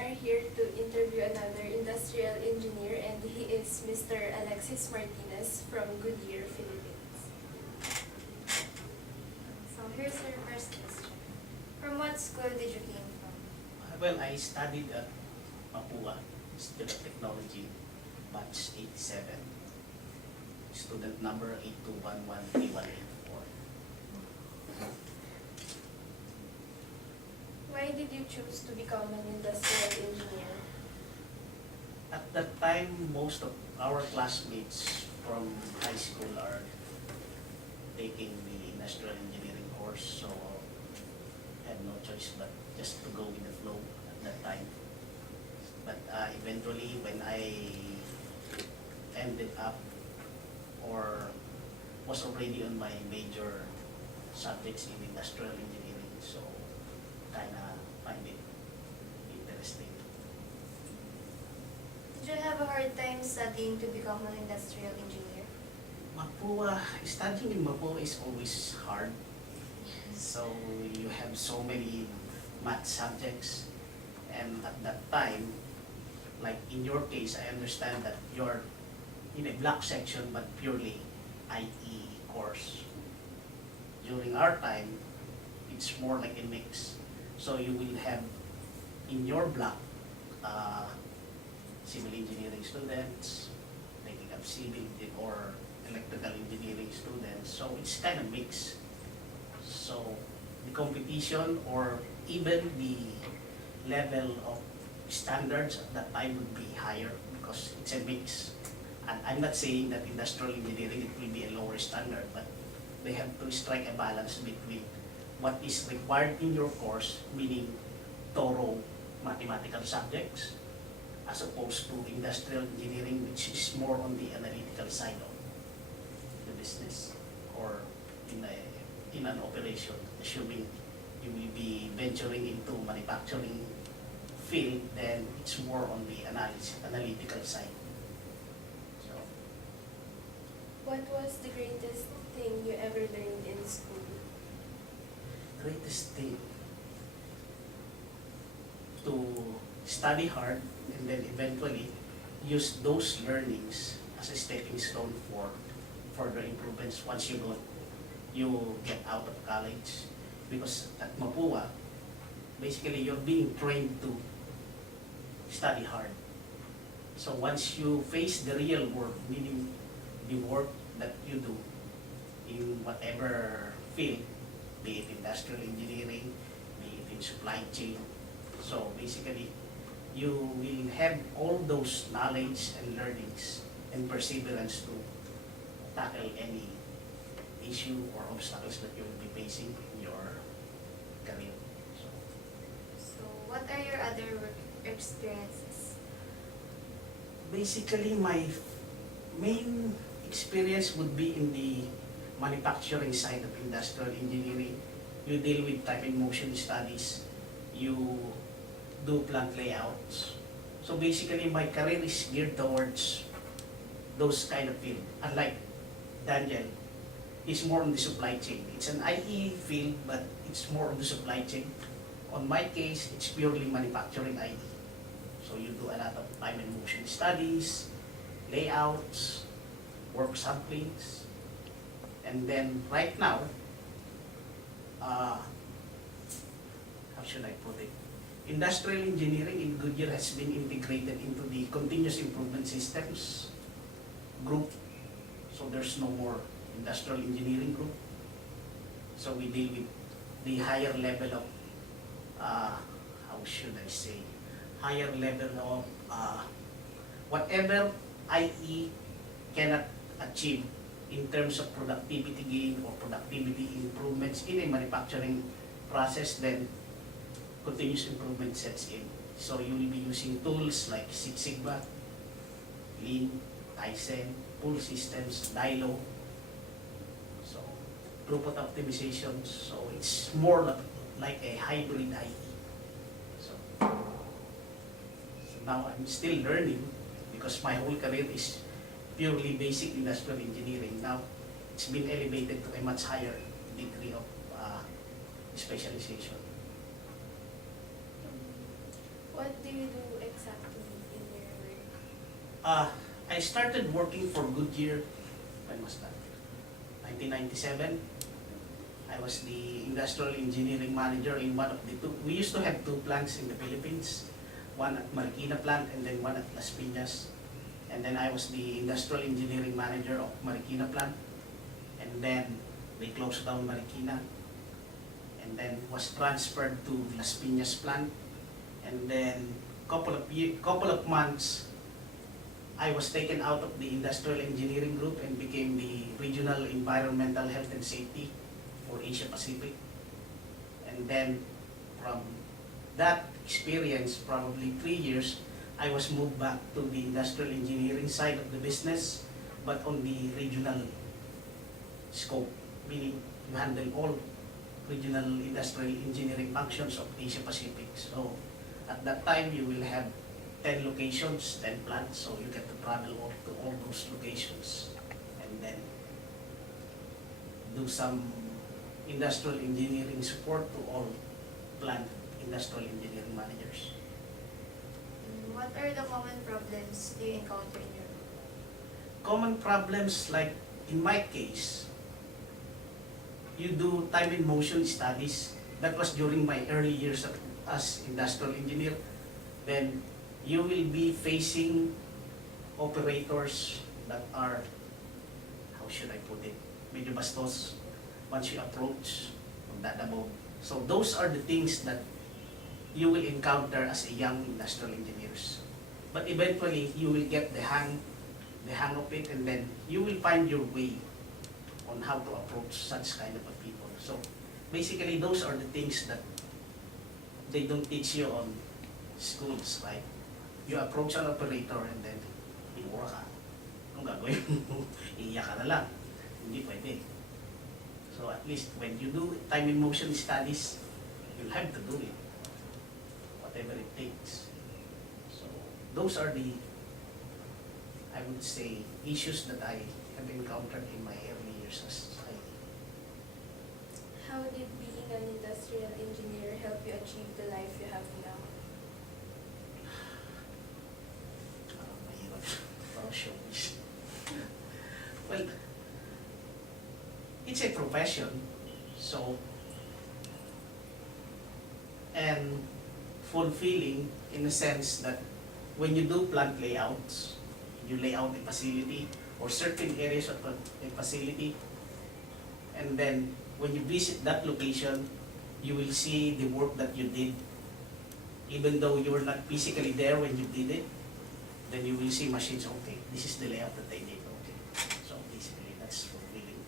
are here to interview another industrial engineer, and he is Mr. Alexis Martinez from Goodyear, Philippines. So here's your first question. From what school did you came from? Well, I studied at Mapua, Institute of Technology, batch 87, student number 82113184. Why did you choose to become an industrial engineer? At that time, most of our classmates from high school are taking the industrial engineering course, so I had no choice but just to go with the flow at that time. But eventually, when I ended up or was already on my major subjects in industrial engineering, so kind of find it interesting. Did you have a hard time studying to become an industrial engineer? Mapua, studying in Mapua is always hard. So you have so many math subjects, and at that time, like in your case, I understand that you're in a block section but purely IE course. During our time, it's more like a mix. So you will have in your block civil engineering students, taking up civil or electrical engineering students. So it's kind of mixed. So the competition or even the level of standards at that time would be higher because it's a mix. And I'm not saying that industrial engineering it will be a lower standard, but they have to strike a balance between what is required in your course, meaning thorough mathematical subjects, as opposed to industrial engineering, which is more on the analytical side of the business or in an operation, assuming you will be venturing into manufacturing field, then it's more on the analytical side. So, What was the greatest thing you ever learned in school? greatest thing to study hard and then eventually use those learnings as a stepping stone for further improvements once you get out of college, because at Mapua basically you're being trained to study hard. So once you face the real world, meaning the work that you do in whatever field, be it industrial engineering, be it in supply chain, so basically you will have all those knowledge and learnings and perseverance to tackle any issue or obstacles that you will be facing in your career. So what are your other work experiences? Basically, my main experience would be in the manufacturing side of industrial engineering. You deal with time and motion studies, you do plant layouts. So basically, my career is geared towards those kind of field. Unlike Daniel, he's more on the supply chain. It's an IE field, but it's more on the supply chain. On my case, it's purely manufacturing IE. So you do a lot of time and motion studies, layouts, work samplings, and then right now, how should I put it? Industrial engineering in Goodyear has been integrated into the continuous improvement systems group. So there's no more industrial engineering group. So we deal with the higher level of, how should I say, higher level of whatever IE cannot achieve in terms of productivity gain or productivity improvements in a manufacturing process, then continuous improvement sets in. So you will be using tools like Six Sigma, Lean, Kaizen, pull systems, Dilo, so throughput optimizations. So it's more like a hybrid IE. So now I'm still learning because my whole career is purely basic industrial engineering. Now it's been elevated to a much higher degree of specialization. What do you do exactly in your work? I started working for Goodyear, when was that? 1997. I was the industrial engineering manager in one of the two. We used to have two plants in the Philippines, one at Marikina plant and then one at Las Piñas. And then I was the industrial engineering manager of Marikina plant. And then they closed down Marikina. And then was transferred to Las Piñas plant. And then couple of months, I was taken out of the industrial engineering group and became the regional environmental health and safety for Asia Pacific. And then from that experience, probably 3 years, I was moved back to the industrial engineering side of the business, but on the regional scope, meaning you handle all regional industrial engineering functions of Asia Pacific. So at that time, you will have 10 locations, 10 plants, so you get to travel to all those locations and then do some industrial engineering support to all plant industrial engineering managers. What are the common problems do you encounter in your work? Common problems, like in my case, you do time and motion studies. That was during my early years as industrial engineer. Then you will be facing operators that are, how should I put it, medyo bastos once you approach magdadabog. So those are the things that you will encounter as a young industrial engineers. But eventually you will get the hang of it, and then you will find your way on how to approach such kind of a people. So basically those are the things that they don't teach you on schools, right? You approach an operator and then inura ka. Anong gagawin mo? Iiyak ka na lang. Hindi pwede. So at least when you do time and motion studies, you'll have to do it. Whatever it takes. So those are the, I would say, issues that I have encountered in my early years as society. How did being an industrial engineer help you achieve the life you have now? Mahirap. Parang showbiz. Well, it's a profession, so, and fulfilling in the sense that when you do plant layouts, you lay out a facility or certain areas of a facility, and then when you visit that location, you will see the work that you did. Even though you were not physically there when you did it, then you will see machines, okay, this is the layout that they did, okay. So basically, that's fulfilling.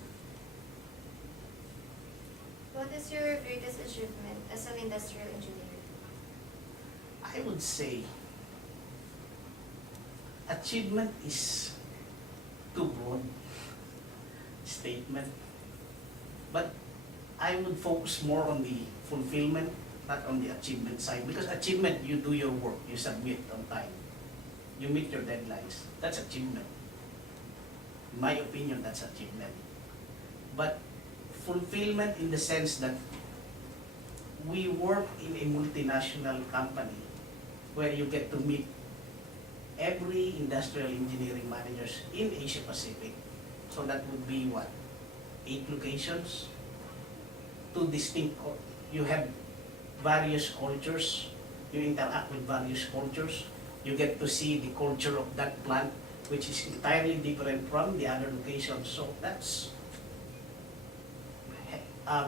What is your greatest achievement as an industrial engineer? I would say achievement is too broad statement, but I would focus more on the fulfillment, not on the achievement side, because achievement, you do your work, you submit on time, you meet your deadlines, that's achievement. In my opinion, that's achievement. But fulfillment in the sense that we work in a multinational company where you get to meet every industrial engineering managers in Asia Pacific. So that would be what? 8 locations, 2 distinct, you have various cultures, you interact with various cultures, you get to see the culture of that plant, which is entirely different from the other locations. So that's,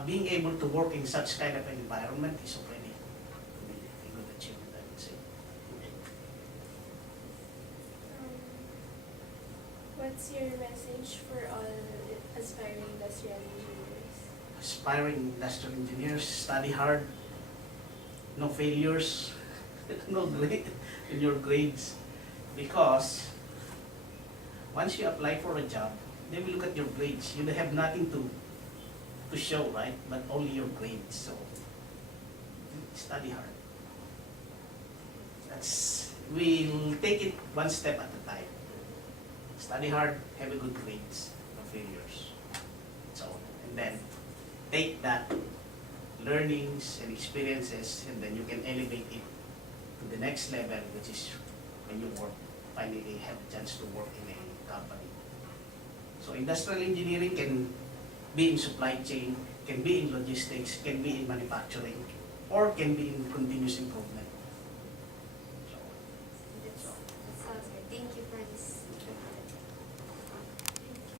being able to work in such kind of an environment is already a good achievement, I would say. What's your message for all aspiring industrial engineers? Aspiring industrial engineers, study hard, no failures, no grade in your grades, because once you apply for a job, they will look at your grades. You have nothing to show, right? But only your grades. So study hard. We'll take it one step at a time. Study hard, have a good grades, no failures. So, and then take that learnings and experiences, and then you can elevate it to the next level, which is when you work, finally have a chance to work in a company. So industrial engineering can be in supply chain, can be in logistics, can be in manufacturing, or can be in continuous improvement.